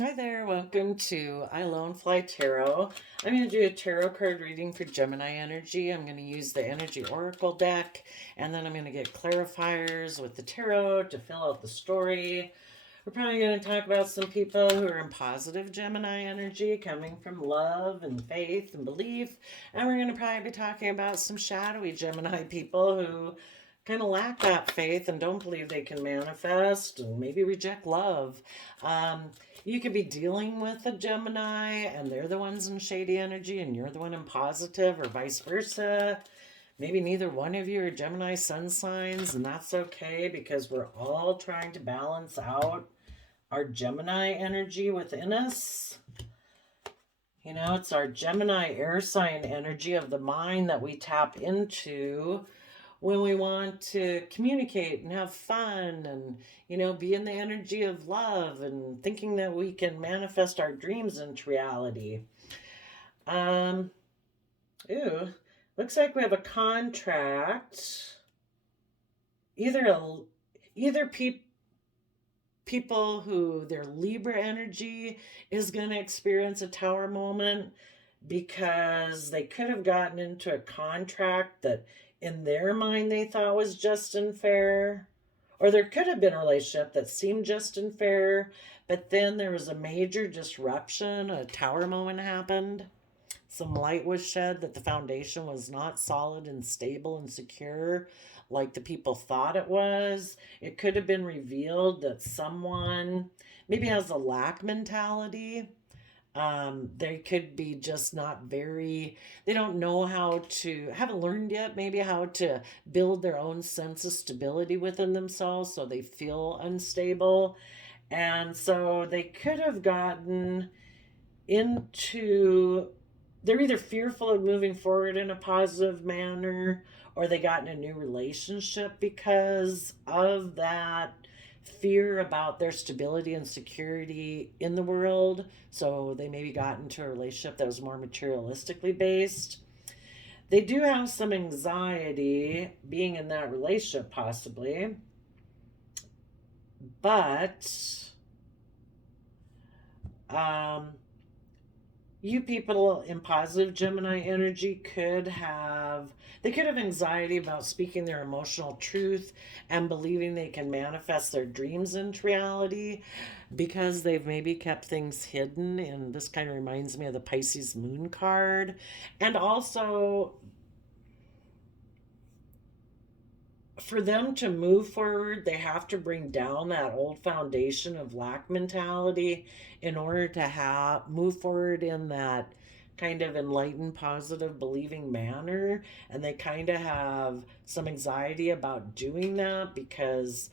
Hi there, welcome to I Lone Fly Tarot. I'm going to do a tarot card reading for Gemini energy. I'm going to use the Energy Oracle deck, and then I'm going to get clarifiers with the tarot to fill out the story. We're probably going to talk about some people who are in positive Gemini energy, coming from love and faith and belief. And we're going to probably be talking about some shadowy Gemini people who kind of lack that faith and don't believe they can manifest and maybe reject love. Um, you could be dealing with a Gemini and they're the ones in shady energy and you're the one in positive, or vice versa. Maybe neither one of you are Gemini sun signs, and that's okay because we're all trying to balance out our Gemini energy within us. You know, it's our Gemini air sign energy of the mind that we tap into when we want to communicate and have fun and, be in the energy of love and thinking that we can manifest our dreams into reality. Um, ooh, looks like we have a contract. Either a either people who their Libra energy is going to experience a tower moment because they could have gotten into a contract that in their mind they thought was just and fair. Or there could have been a relationship that seemed just and fair, but then there was a major disruption, a tower moment happened. Some light was shed that the foundation was not solid and stable and secure like the people thought it was. It could have been revealed that someone maybe has a lack mentality. They could be just not very, they don't know how to, haven't learned yet, maybe how to build their own sense of stability within themselves so they feel unstable. And so they could have gotten into, they're either fearful of moving forward in a positive manner or they got in a new relationship because of that fear about their stability and security in the world. So they maybe got into a relationship that was more materialistically based. They do have some anxiety being in that relationship, possibly. But um, you people in positive Gemini energy could have anxiety about speaking their emotional truth and believing they can manifest their dreams into reality because they've maybe kept things hidden. And this kind of reminds me of the Pisces moon card. And also, for them to move forward, they have to bring down that old foundation of lack mentality in order to have move forward in that kind of enlightened, positive, believing manner. And they kind of have some anxiety about doing that because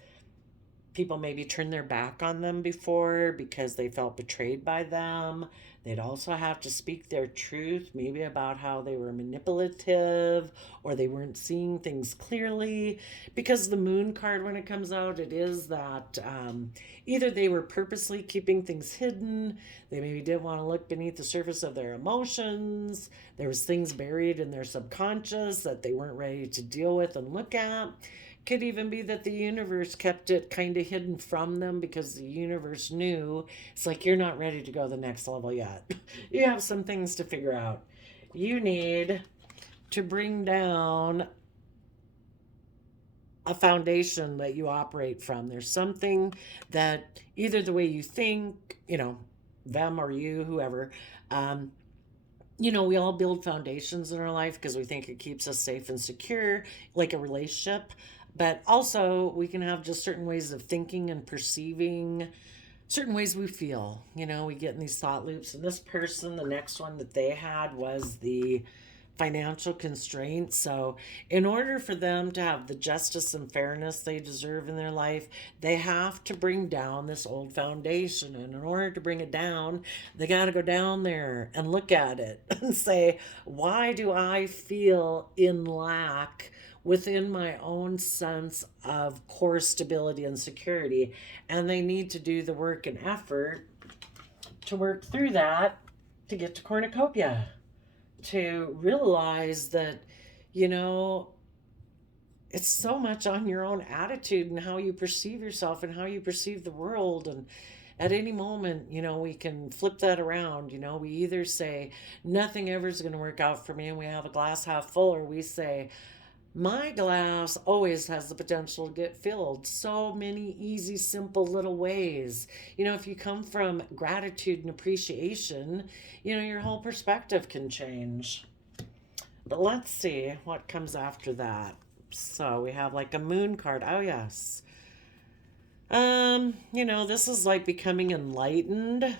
people maybe turned their back on them before because they felt betrayed by them. They'd also have to speak their truth, maybe about how they were manipulative or they weren't seeing things clearly. Because the moon card, when it comes out, it is that either they were purposely keeping things hidden, they maybe didn't want to look beneath the surface of their emotions, there was things buried in their subconscious that they weren't ready to deal with and look at. Could even be that the universe kept it kind of hidden from them because the universe knew it's like you're not ready to go the next level yet. You have some things to figure out. You need to bring down a foundation that you operate from. There's something that either the way you think, them or you, whoever, we all build foundations in our life because we think it keeps us safe and secure, like a relationship. But also, we can have just certain ways of thinking and perceiving certain ways we feel. We get in these thought loops. And this person, the next one that they had was the financial constraints. So, in order for them to have the justice and fairness they deserve in their life, they have to bring down this old foundation. And in order to bring it down, they got to go down there and look at it and say, why do I feel in lack within my own sense of core stability and security? And they need to do the work and effort to work through that to get to cornucopia, to realize that, you know, it's so much on your own attitude and how you perceive yourself and how you perceive the world. And at any moment, we can flip that around. We either say, nothing ever is going to work out for me, and we have a glass half full, or we say, my glass always has the potential to get filled. So many easy, simple little ways. If you come from gratitude and appreciation, your whole perspective can change. But let's see what comes after that. So we have like a moon card. Oh, yes. This is like becoming enlightened.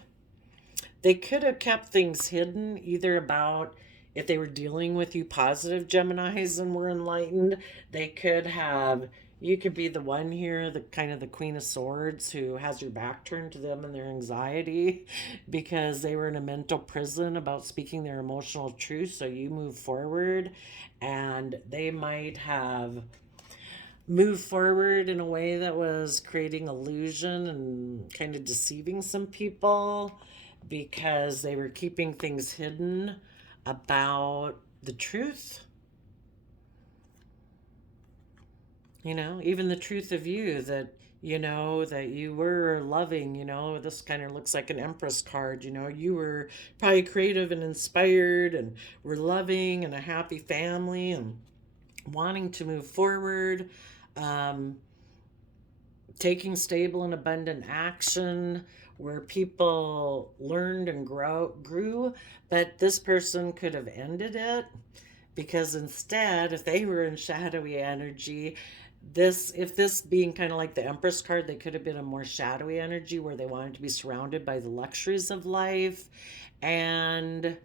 They could have kept things hidden, either about if they were dealing with you positive Geminis and were enlightened. They could have, you could be the one here, the kind of the Queen of Swords, who has your back turned to them and their anxiety because they were in a mental prison about speaking their emotional truth. So you move forward, and they might have moved forward in a way that was creating illusion and kind of deceiving some people because they were keeping things hidden about the truth. Even the truth of you, that you were loving. This kind of looks like an Empress card. You were probably creative and inspired and were loving and a happy family and wanting to move forward, um, taking stable and abundant action where people learned and grew. But this person could have ended it because instead, if they were in shadowy energy, if this being kind of like the Empress card, they could have been a more shadowy energy where they wanted to be surrounded by the luxuries of life, and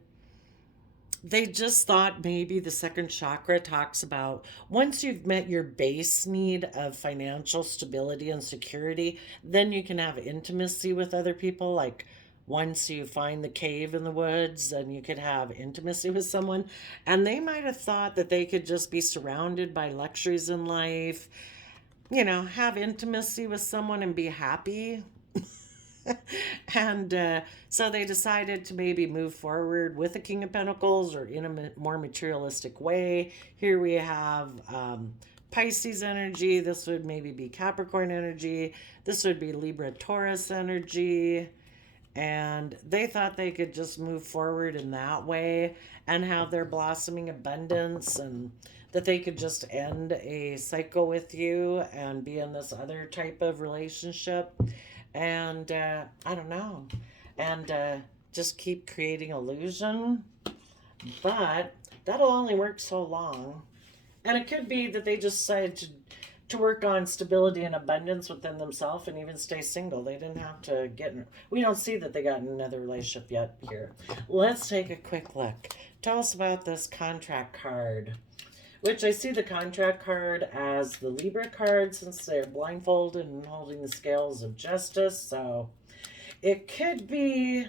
they just thought maybe the second chakra talks about once you've met your base need of financial stability and security, then you can have intimacy with other people. Like once you find the cave in the woods, then you could have intimacy with someone. And they might have thought that they could just be surrounded by luxuries in life, have intimacy with someone and be happy. And so they decided to maybe move forward with the King of Pentacles or in a more materialistic way. Here we have Pisces energy. This would maybe be Capricorn energy. This would be Libra Taurus energy. And they thought they could just move forward in that way and have their blossoming abundance, and that they could just end a cycle with you and be in this other type of relationship. And I don't know. And just keep creating illusion. But that'll only work so long. And it could be that they just decided to work on stability and abundance within themselves and even stay single. They didn't have to get in. We don't see that they got in another relationship yet here. Let's take a quick look. Tell us about this contract card, which I see the contract card as the Libra card since they're blindfolded and holding the scales of justice. So it could be,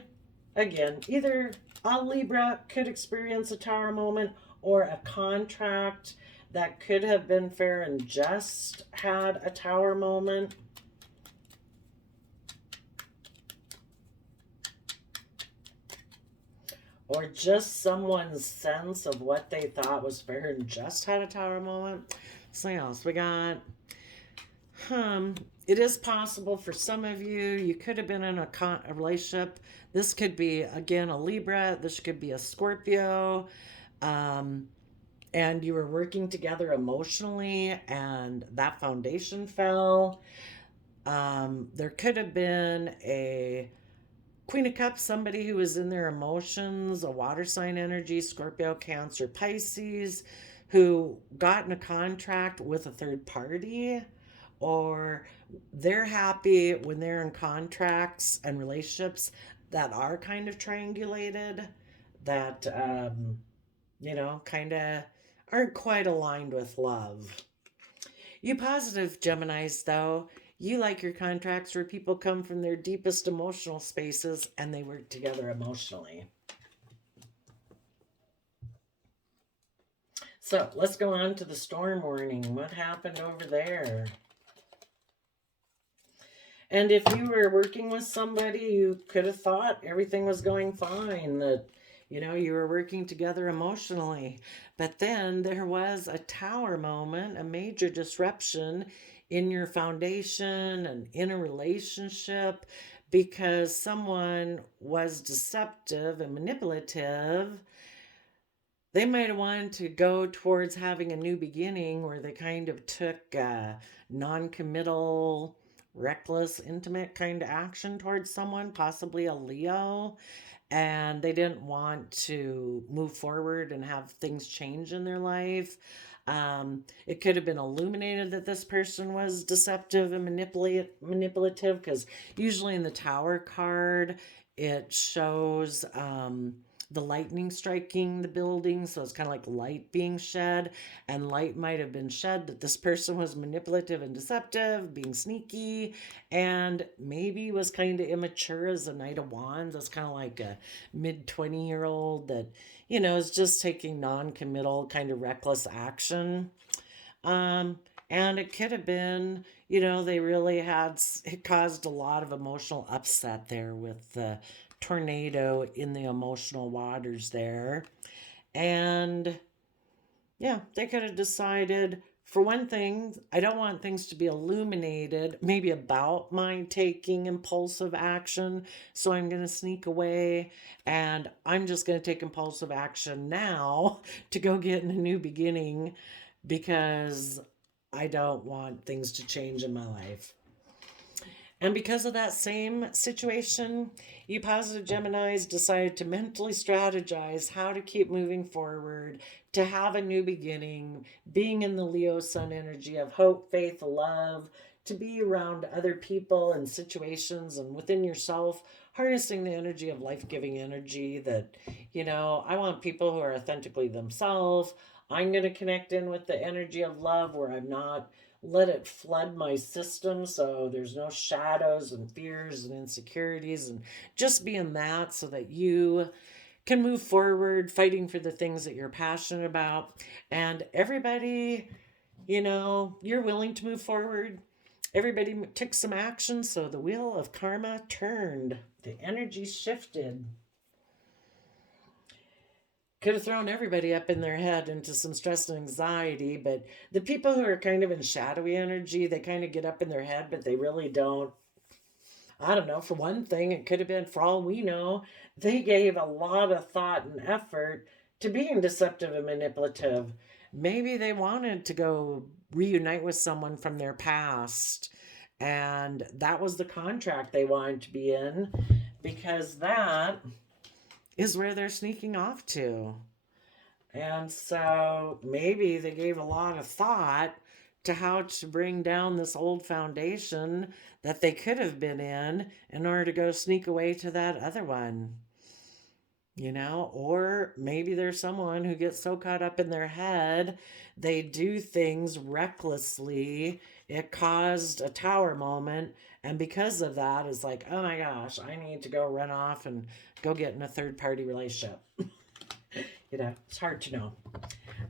again, either a Libra could experience a tower moment, or a contract that could have been fair and just had a tower moment. Or just someone's sense of what they thought was fair and just had a tower moment. Something else we got. It is possible for some of you, you could have been in a relationship. This could be, again, a Libra. This could be a Scorpio. And you were working together emotionally, and that foundation fell. There could have been a Queen of Cups, somebody who was in their emotions, a water sign energy, Scorpio, Cancer, Pisces, who got in a contract with a third party, or they're happy when they're in contracts and relationships that are kind of triangulated, that, kind of aren't quite aligned with love. You positive Geminis, though, you like your contracts where people come from their deepest emotional spaces and they work together emotionally. So let's go on to the storm warning. What happened over there? And if you were working with somebody, you could have thought everything was going fine, that you were working together emotionally. But then there was a tower moment, a major disruption in your foundation and in a relationship because someone was deceptive and manipulative. They might have wanted to go towards having a new beginning where they kind of took non-committal, reckless, intimate kind of action towards someone, possibly a Leo, and they didn't want to move forward and have things change in their life. It could have been illuminated that this person was deceptive and manipulative, because usually in the Tower card, it shows the lightning striking the building. So it's kind of like light being shed, and light might have been shed that this person was manipulative and deceptive, being sneaky, and maybe was kind of immature as a Knight of Wands. That's kind of like a mid 20-year-old that, is just taking non committal, kind of reckless action. Um, and it could have been, they really it caused a lot of emotional upset there with the tornado in the emotional waters there. And yeah, they could have decided, for one thing, I don't want things to be illuminated, maybe about my taking impulsive action. So I'm going to sneak away and I'm just going to take impulsive action now to go get in a new beginning because I don't want things to change in my life. And because of that same situation, you positive Geminis decided to mentally strategize how to keep moving forward, to have a new beginning, being in the Leo Sun energy of hope, faith, love, to be around other people and situations and within yourself, harnessing the energy of life giving energy that, I want people who are authentically themselves. I'm going to connect in with the energy of love where I'm not let it flood my system so there's no shadows and fears and insecurities, and just be in that so that you can move forward fighting for the things that you're passionate about. And everybody, you're willing to move forward. Everybody took some action, so the wheel of karma turned, the energy shifted. Could have thrown everybody up in their head into some stress and anxiety, but the people who are kind of in shadowy energy, they kind of get up in their head, but they really don't. I don't know. For one thing, it could have been, for all we know, they gave a lot of thought and effort to being deceptive and manipulative. Maybe they wanted to go reunite with someone from their past, and that was the contract they wanted to be in, because that is where they're sneaking off to. And so maybe they gave a lot of thought to how to bring down this old foundation that they could have been in order to go sneak away to that other one. Or maybe there's someone who gets so caught up in their head, they do things recklessly. It caused a tower moment. And because of that, it's like, oh my gosh, I need to go run off and go get in a third party relationship. It's hard to know.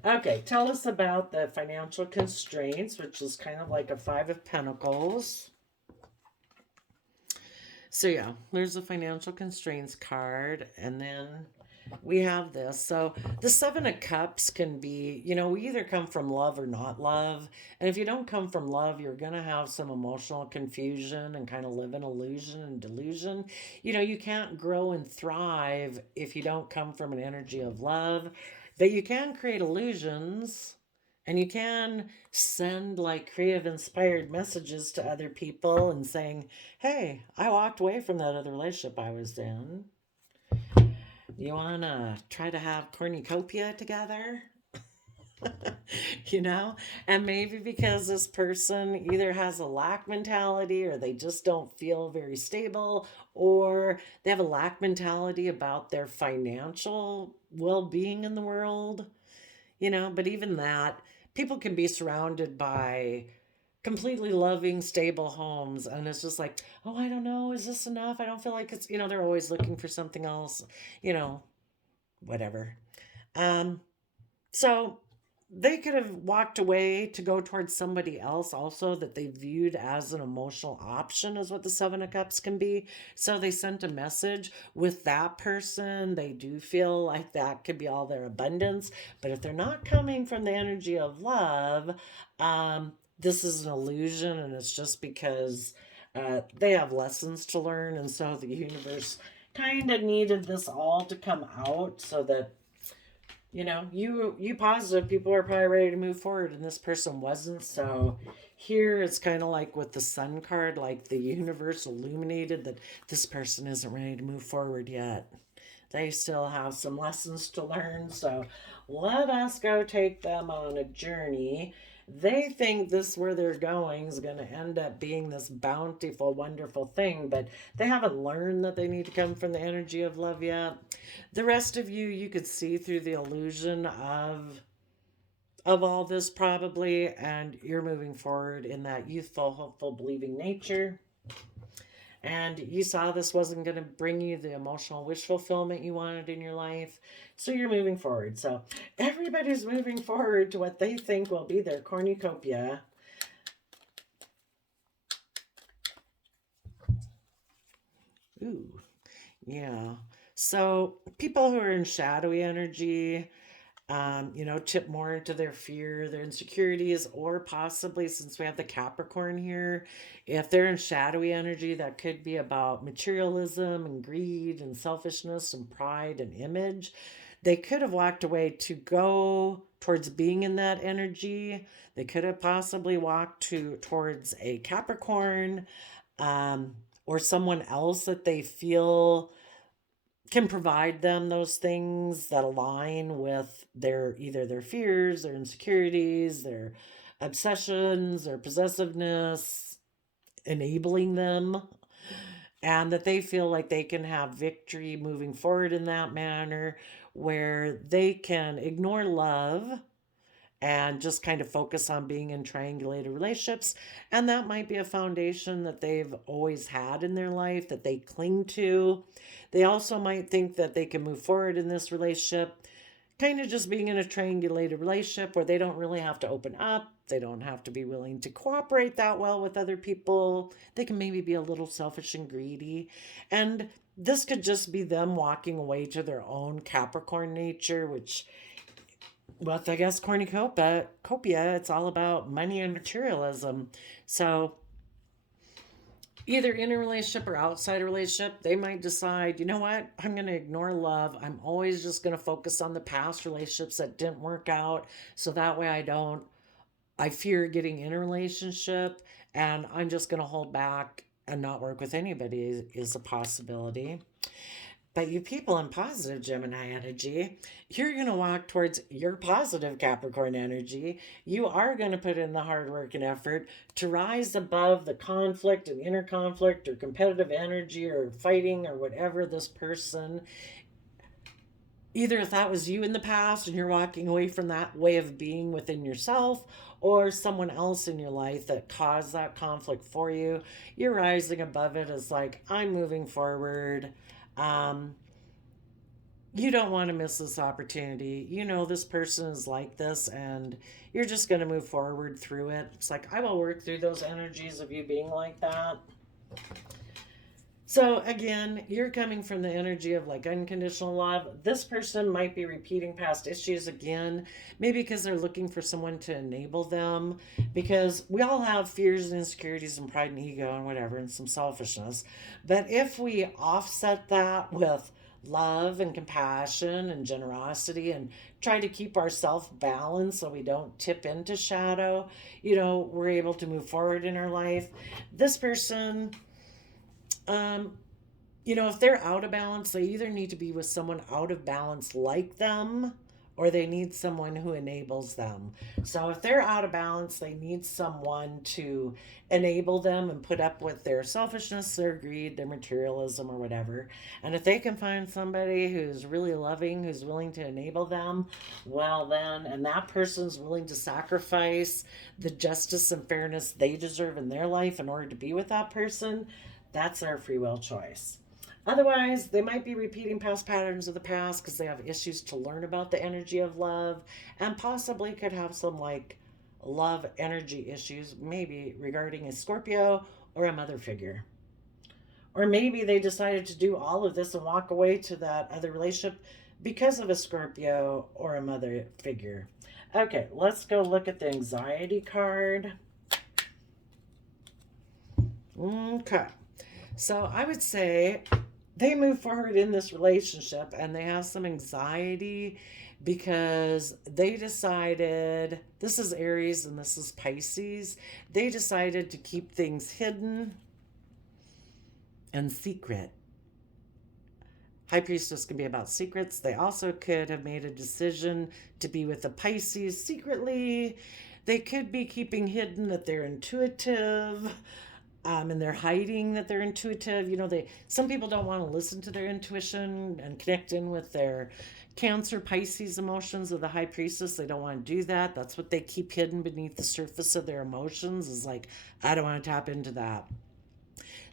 Okay, tell us about the financial constraints, which is kind of like a Five of Pentacles. So yeah, there's a financial constraints card, and then we have this. So the Seven of Cups can be, we either come from love or not love. And if you don't come from love, you're going to have some emotional confusion and kind of live in illusion and delusion. You can't grow and thrive if you don't come from an energy of love. But you can create illusions, and you can send like creative inspired messages to other people and saying, hey, I walked away from that other relationship I was in. You want to try to have cornucopia together? And maybe because this person either has a lack mentality, or they just don't feel very stable, or they have a lack mentality about their financial well-being in the world. But even that, people can be surrounded by completely loving, stable homes, and it's just like, oh, I don't know, is this enough? I don't feel like it's, they're always looking for something else, whatever. So they could have walked away to go towards somebody else also that they viewed as an emotional option, is what the Seven of Cups can be. So they sent a message with that person. They do feel like that could be all their abundance. But if they're not coming from the energy of love, this is an illusion, and it's just because They have lessons to learn, and so the universe kind of needed this all to come out so that you positive people are probably ready to move forward, and this person wasn't. So here it's kind of like with the sun card, like the universe illuminated that this person isn't ready to move forward yet. They still have some lessons to learn. So let us go take them on a journey. They think this where they're going is going to end up being this bountiful, wonderful thing, but they haven't learned that they need to come from the energy of love yet. The rest of you, you could see through the illusion of all this probably, and you're moving forward in that youthful, hopeful, believing nature. And you saw this wasn't going to bring you the emotional wish fulfillment you wanted in your life. So you're moving forward. So everybody's moving forward to what they think will be their cornucopia. Ooh, yeah. So people who are in shadowy energy, tip more into their fear, their insecurities, or possibly, since we have the Capricorn here, if they're in shadowy energy, that could be about materialism and greed and selfishness and pride and image. They could have walked away to go towards being in that energy. They could have possibly walked towards a Capricorn, um, or someone else that they feel can provide them those things that align with their either their fears, their insecurities, their obsessions, their possessiveness, enabling them, and that they feel like they can have victory moving forward in that manner where they can ignore love and just kind of focus on being in triangulated relationships. And that might be a foundation that they've always had in their life that they cling to. They also might think that they can move forward in this relationship, kind of just being in a triangulated relationship where they don't really have to open up. They don't have to be willing to cooperate that well with other people. They can maybe be a little selfish and greedy. And this could just be them walking away to their own Capricorn nature, which, well, I guess cornucopia, it's all about money and materialism. So either in a relationship or outside a relationship, they might decide, you know what, I'm going to ignore love. I'm always just going to focus on the past relationships that didn't work out. So that way I fear getting in a relationship, and I'm just going to hold back and not work with anybody is a possibility. But you people in positive Gemini energy, you're going to walk towards your positive Capricorn energy. You are going to put in the hard work and effort to rise above the conflict and inner conflict or competitive energy or fighting or whatever this person, either if that was you in the past and you're walking away from that way of being within yourself, or someone else in your life that caused that conflict for you, you're rising above it as like, I'm moving forward. Um, you don't want to miss this opportunity. You know, this person is like this, and you're just going to move forward through it. It's like, I will work through those energies of you being like that. So again, you're coming from the energy of like unconditional love. This person might be repeating past issues again, maybe because they're looking for someone to enable them. Because we all have fears and insecurities and pride and ego and whatever, and some selfishness. But if we offset that with love and compassion and generosity and try to keep ourselves balanced so we don't tip into shadow, we're able to move forward in our life. This person, um, if they're out of balance, they either need to be with someone out of balance like them, or they need someone who enables them. So if they're out of balance, they need someone to enable them and put up with their selfishness, their greed, their materialism, or whatever. And if they can find somebody who's really loving, who's willing to enable them, well, then, and that person's willing to sacrifice the justice and fairness they deserve in their life in order to be with that person, that's their free will choice. Otherwise, they might be repeating past patterns of the past because they have issues to learn about the energy of love, and possibly could have some like love energy issues, maybe regarding a Scorpio or a mother figure. Or maybe they decided to do all of this and walk away to that other relationship because of a Scorpio or a mother figure. Okay, let's go look at the anxiety card. Okay. So I would say they move forward in this relationship and they have some anxiety because they decided, this is Aries and this is Pisces, they decided to keep things hidden and secret. High Priestess can be about secrets. They also could have made a decision to be with the Pisces secretly. They could be keeping hidden that they're intuitive, and they're hiding that they're intuitive. Some people don't want to listen to their intuition and connect in with their Cancer, Pisces emotions of the High Priestess. They don't want to do that. That's what they keep hidden beneath the surface of their emotions. Is like, I don't want to tap into that.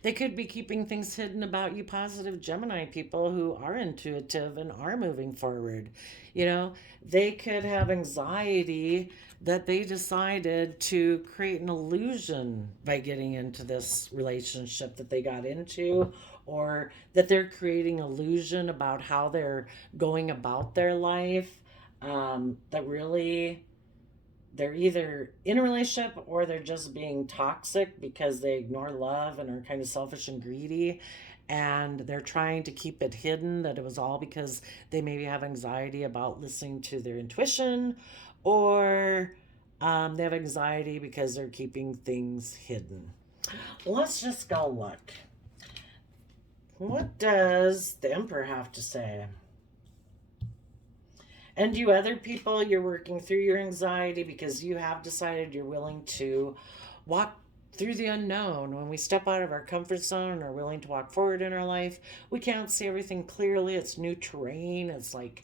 They could be keeping things hidden about you, positive Gemini people who are intuitive and are moving forward. You know, they could have anxiety that they decided to create an illusion by getting into this relationship that they got into, or that they're creating illusion about how they're going about their life, that really they're either in a relationship or they're just being toxic because they ignore love and are kind of selfish and greedy, and they're trying to keep it hidden that it was all because they maybe have anxiety about listening to their intuition, or they have anxiety because they're keeping things hidden. Let's just go look. What does the Emperor have to say? And you other people, you're working through your anxiety because you have decided you're willing to walk through the unknown. When we step out of our comfort zone and are willing to walk forward in our life, we can't see everything clearly. It's new terrain. It's like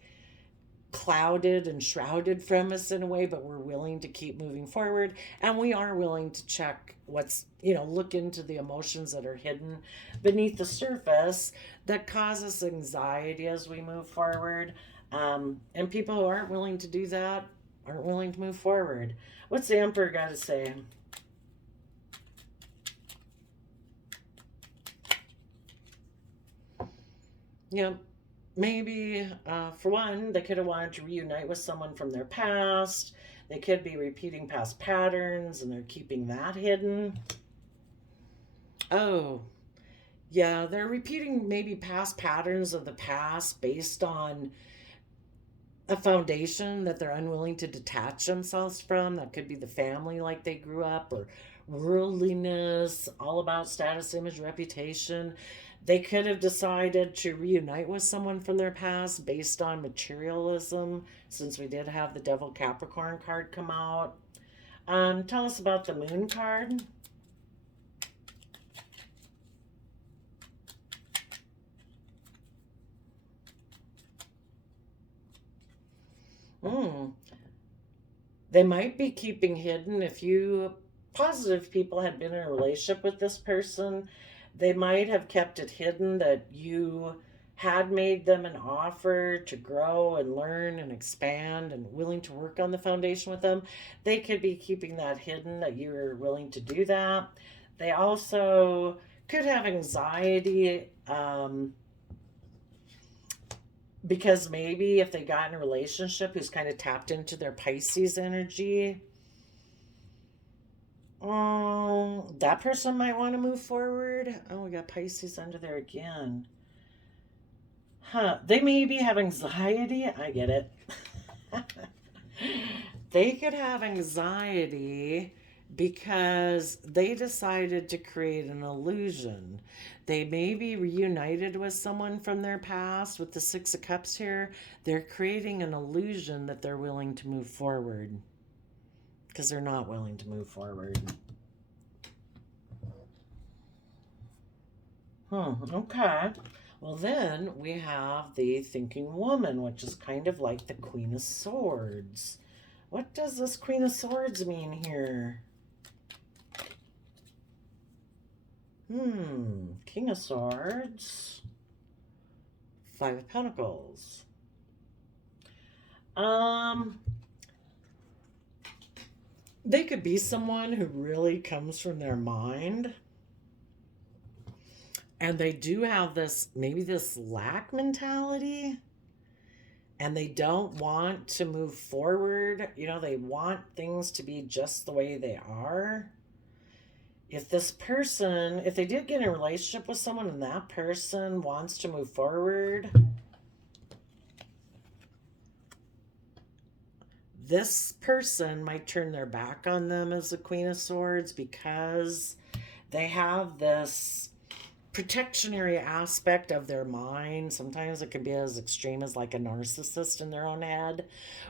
clouded and shrouded from us in a way, but we're willing to keep moving forward. And we are willing to check look into the emotions that are hidden beneath the surface that cause us anxiety as we move forward. And people who aren't willing to do that aren't willing to move forward. What's the Emperor got to say? Maybe for one, they could have wanted to reunite with someone from their past. They could be repeating past patterns and they're keeping that hidden. Oh, yeah, they're repeating maybe past patterns of the past based on a foundation that they're unwilling to detach themselves from. That could be the family like they grew up, or worldliness, all about status, image, reputation. They could have decided to reunite with someone from their past based on materialism, since we did have the Devil Capricorn card come out. Tell us about the Moon card. Hmm. They might be keeping hidden. If you positive people had been in a relationship with this person, they might have kept it hidden that you had made them an offer to grow and learn and expand and willing to work on the foundation with them. They could be keeping that hidden that you were willing to do that. They also could have anxiety, because maybe if they got in a relationship who's kind of tapped into their Pisces energy, that person might want to move forward. Oh, we got Pisces under there again. They maybe have anxiety. I get it. They could have anxiety because they decided to create an illusion. They may be reunited with someone from their past with the Six of Cups here. They're creating an illusion that they're willing to move forward because they're not willing to move forward. Okay. Well, then we have the Thinking Woman, which is kind of like the Queen of Swords. What does this Queen of Swords mean here? King of Swords. Five of Pentacles. They could be someone who really comes from their mind. And they do have maybe this lack mentality. And they don't want to move forward. They want things to be just the way they are. if this person, if they did get in a relationship with someone and that person wants to move forward, this person might turn their back on them as the Queen of Swords because they have this protectionary aspect of their mind. Sometimes it can be as extreme as like a narcissist in their own head,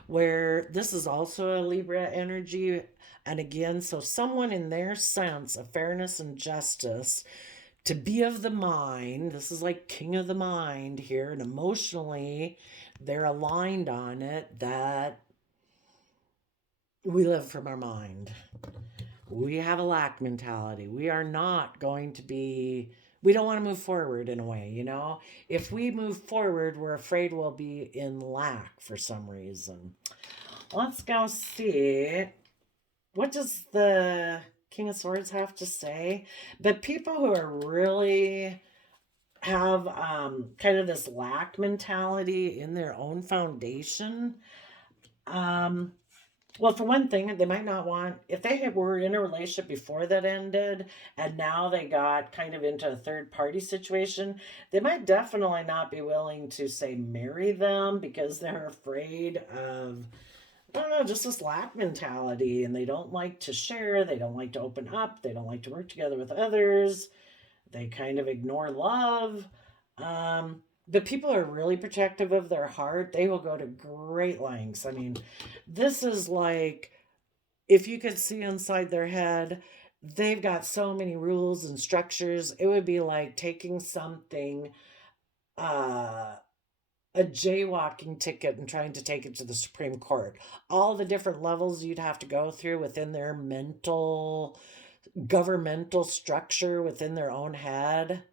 where this is also a Libra energy. And again, so someone in their sense of fairness and justice to be of the mind, this is like king of the mind here, and emotionally they're aligned on it that we live from our mind. We have a lack mentality. We are not going to be, we don't want to move forward in a way, you know? If we move forward, we're afraid we'll be in lack for some reason. Let's go see. What does the King of Swords have to say? But people who are really have kind of this lack mentality in their own foundation, um, well, for one thing, they might not want, if they were in a relationship before that ended and now they got kind of into a third party situation, they might definitely not be willing to, say, marry them because they're afraid of, I don't know, just this lack mentality. And they don't like to share, they don't like to open up, they don't like to work together with others, they kind of ignore love. But people are really protective of their heart. They will go to great lengths. I mean, this is like if you could see inside their head, they've got so many rules and structures. It would be like taking something, uh, a jaywalking ticket and trying to take it to the Supreme Court. All the different levels you'd have to go through within their mental, governmental structure within their own head,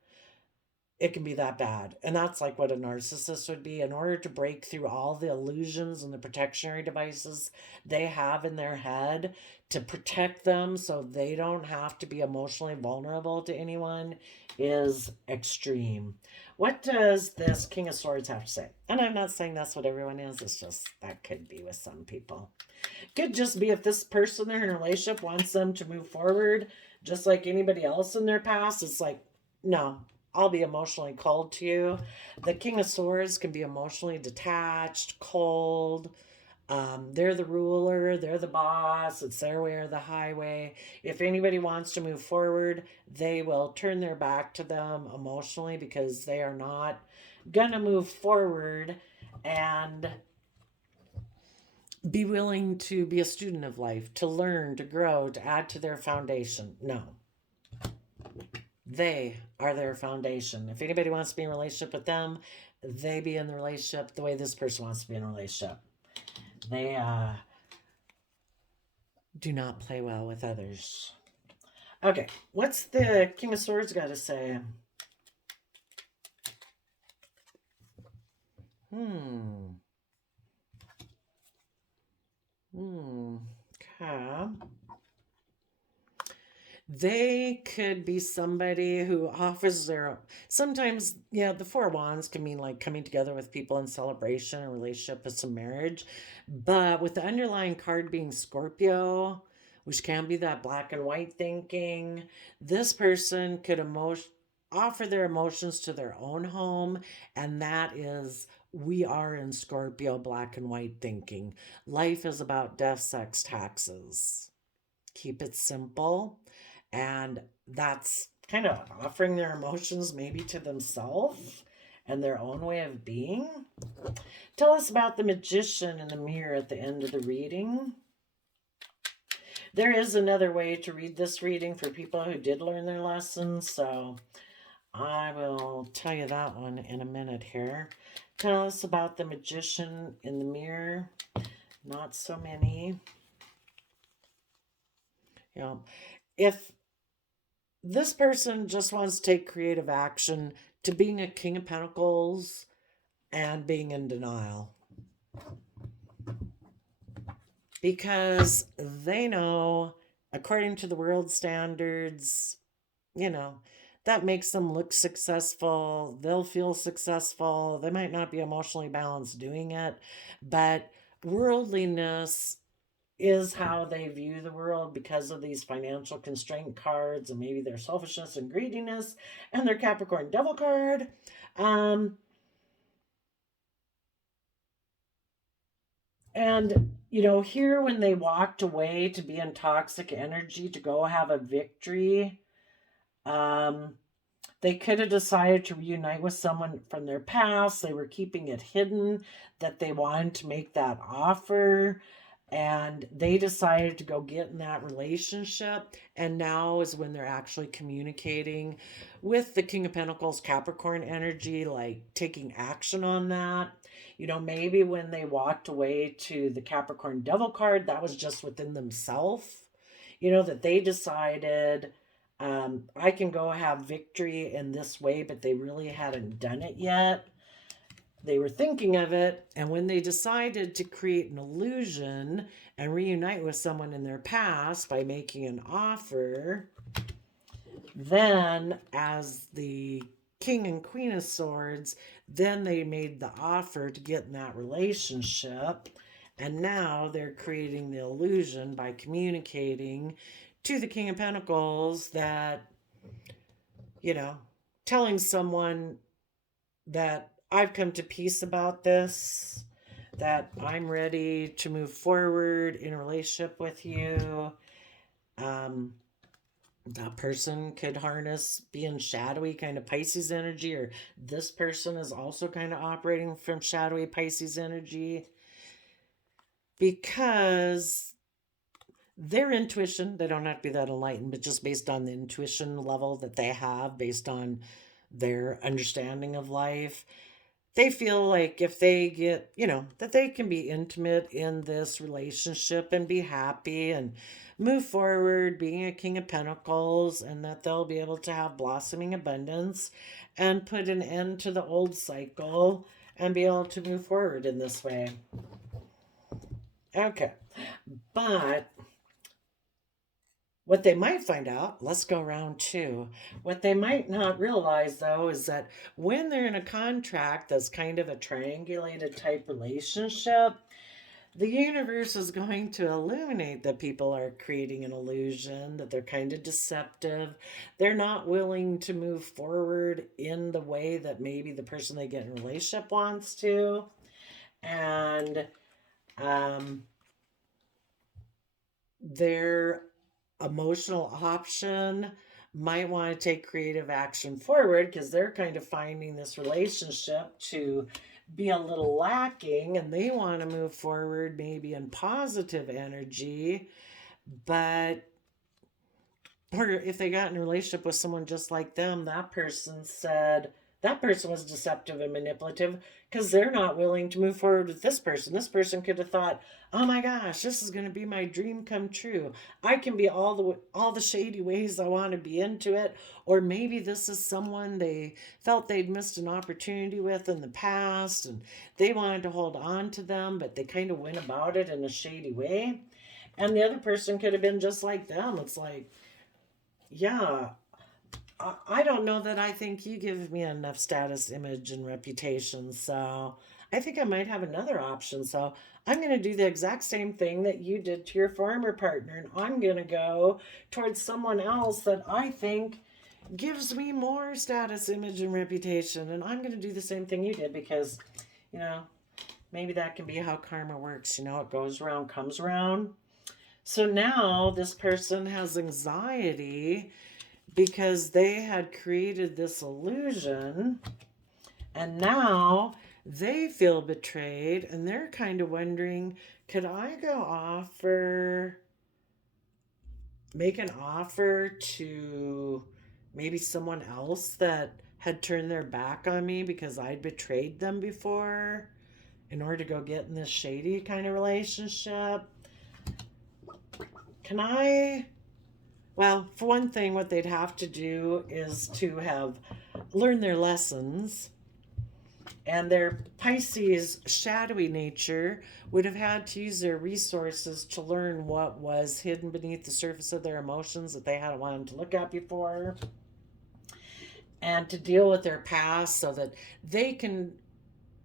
it can be that bad. And that's like what a narcissist would be. In order to break through all the illusions and the protectionary devices they have in their head to protect them so they don't have to be emotionally vulnerable to anyone is extreme. What does this King of Swords have to say? And I'm not saying that's what everyone is, it's just that could be with some people. Could just be if this person they're in a relationship wants them to move forward, just like anybody else in their past, it's like, no, I'll be emotionally cold to you. The King of Swords can be emotionally detached, cold. They're the ruler, they're the boss, it's their way or the highway. If anybody wants to move forward, they will turn their back to them emotionally because they are not gonna move forward and be willing to be a student of life, to learn, to grow, to add to their foundation. No. They are their foundation. If anybody wants to be in a relationship with them, they be in the relationship the way this person wants to be in a relationship. They do not play well with others. Okay, what's the King of Swords got to say? Okay. They could be somebody who offers their, sometimes, yeah, the Four of Wands can mean like coming together with people in celebration, a relationship, it's a marriage. But with the underlying card being Scorpio, which can be that black and white thinking, this person could offer their emotions to their own home, and that is, we are in Scorpio black and white thinking. Life is about death, sex, taxes. Keep it simple. And that's kind of offering their emotions maybe to themselves and their own way of being. Tell us about the Magician in the mirror at the end of the reading. There is another way to read this reading for people who did learn their lessons, so I will tell you that one in a minute here. Tell us about the Magician in the mirror. Not so many. You know, if this person just wants to take creative action to being a King of Pentacles and being in denial. Because they know, according to the world standards, you know, that makes them look successful. They'll feel successful. They might not be emotionally balanced doing it, but worldliness is how they view the world because of these financial constraint cards and maybe their selfishness and greediness and their Capricorn devil card. And, here when they walked away to be in toxic energy to go have a victory, um, they could have decided to reunite with someone from their past. They were keeping it hidden that they wanted to make that offer. And they decided to go get in that relationship. And now is when they're actually communicating with the King of Pentacles, Capricorn energy, like taking action on that. Maybe when they walked away to the Capricorn Devil card, that was just within themselves. That they decided, I can go have victory in this way, but they really hadn't done it yet. They were thinking of it, and when they decided to create an illusion and reunite with someone in their past by making an offer, then as the King and Queen of Swords, then they made the offer to get in that relationship, and now they're creating the illusion by communicating to the King of Pentacles that, telling someone that I've come to peace about this, that I'm ready to move forward in a relationship with you. That person could harness being shadowy kind of Pisces energy, or this person is also kind of operating from shadowy Pisces energy, because their intuition, they don't have to be that enlightened, but just based on the intuition level that they have, based on their understanding of life, they feel like if they get, that they can be intimate in this relationship and be happy and move forward being a King of Pentacles, and that they'll be able to have blossoming abundance and put an end to the old cycle and be able to move forward in this way. Okay. But what they might find out, let's go round two. What they might not realize, though, is that when they're in a contract that's kind of a triangulated type relationship, the universe is going to illuminate that people are creating an illusion, that they're kind of deceptive. They're not willing to move forward in the way that maybe the person they get in a relationship wants to. And their emotional option might want to take creative action forward because they're kind of finding this relationship to be a little lacking, and they want to move forward maybe in positive energy. But or if they got in a relationship with someone just like them, that person said that person was deceptive and manipulative because they're not willing to move forward with this person. This person could have thought, "Oh my gosh, this is going to be my dream come true. I can be all the shady ways I want to be into it." Or maybe this is someone they felt they'd missed an opportunity with in the past, and they wanted to hold on to them, but they kind of went about it in a shady way. And the other person could have been just like them. It's like, yeah, I don't know that I think you give me enough status, image, and reputation. So I think I might have another option. So I'm going to do the exact same thing that you did to your farmer partner. And I'm going to go towards someone else that I think gives me more status, image, and reputation. And I'm going to do the same thing you did because, maybe that can be how karma works. It goes around, comes around. So now this person has anxiety because they had created this illusion, and now they feel betrayed, and they're kind of wondering, could I make an offer to maybe someone else that had turned their back on me because I'd betrayed them before in order to go get in this shady kind of relationship? Can I? Well, for one thing, what they'd have to do is to have learned their lessons, and their Pisces shadowy nature would have had to use their resources to learn what was hidden beneath the surface of their emotions that they hadn't wanted to look at before, and to deal with their past so that they can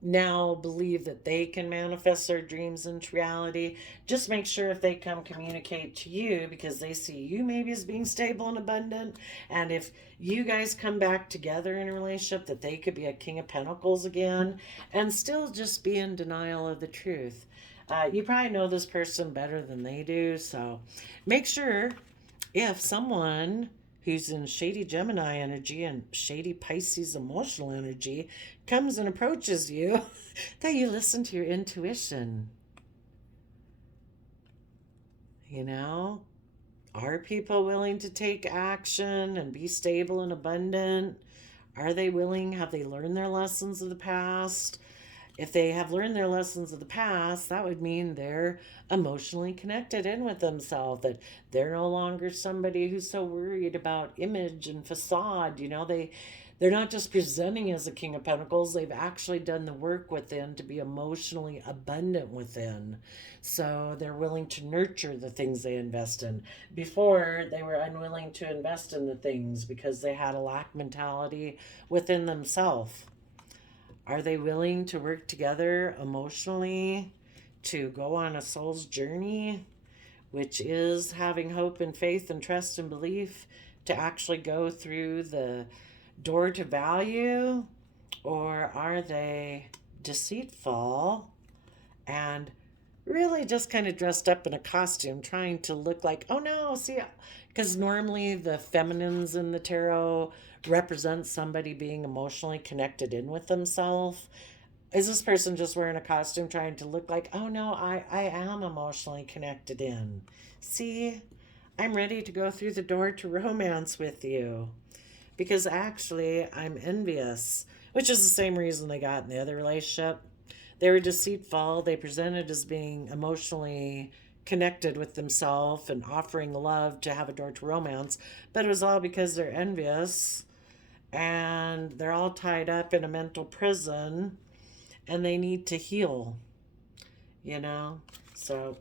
now believe that they can manifest their dreams into reality. Just make sure if they come communicate to you because they see you maybe as being stable and abundant, and if you guys come back together in a relationship, that they could be a King of Pentacles again and still just be in denial of the truth. You probably know this person better than they do, so make sure if someone who's in shady Gemini energy and shady Pisces emotional energy comes and approaches you, that you listen to your intuition. You know, are people willing to take action and be stable and abundant? Are they willing? Have they learned their lessons of the past? If they have learned their lessons of the past, that would mean they're emotionally connected in with themselves, that they're no longer somebody who's so worried about image and facade. They're not just presenting as a King of Pentacles, they've actually done the work within to be emotionally abundant within. So they're willing to nurture the things they invest in. Before, they were unwilling to invest in the things because they had a lack mentality within themselves. Are they willing to work together emotionally to go on a soul's journey, which is having hope and faith and trust and belief to actually go through the door to value? Or are they deceitful and really just kind of dressed up in a costume trying to look like, oh no, see, because normally the feminines in the tarot represent somebody being emotionally connected in with themselves. Is this person just wearing a costume trying to look like, oh no, I am emotionally connected in? See, I'm ready to go through the door to romance with you because actually I'm envious, which is the same reason they got in the other relationship. They were deceitful. They presented as being emotionally connected with themselves and offering love to have a door to romance, but it was all because they're envious and they're all tied up in a mental prison and they need to heal, you know? So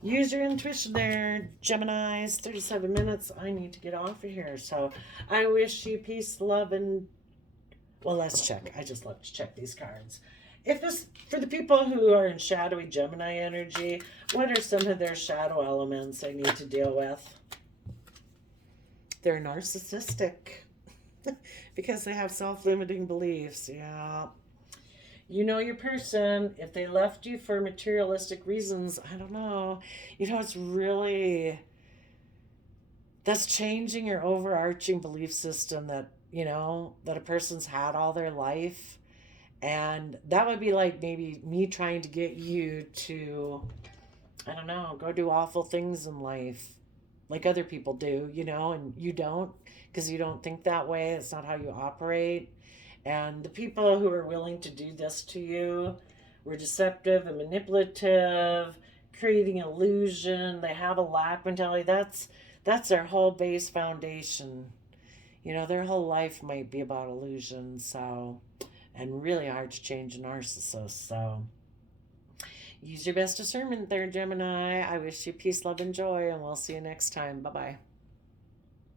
use your intuition there, Geminis. 37 minutes. I need to get off of here. So I wish you peace, love, and well, let's check. I just love to check these cards. If this, for the people who are in shadowy Gemini energy, what are some of their shadow elements they need to deal with? They're narcissistic because they have self-limiting beliefs. Yeah. You know your person. If they left you for materialistic reasons, I don't know. It's really, that's changing your overarching belief system that, that a person's had all their life. And that would be like maybe me trying to get you to, I don't know, go do awful things in life like other people do, and you don't because you don't think that way. It's not how you operate. And the people who are willing to do this to you were deceptive and manipulative, creating illusion. They have a lack mentality. That's their whole base foundation. Their whole life might be about illusion. So, and really hard to change a narcissist. So use your best discernment there, Gemini. I wish you peace, love, and joy, and we'll see you next time. Bye-bye.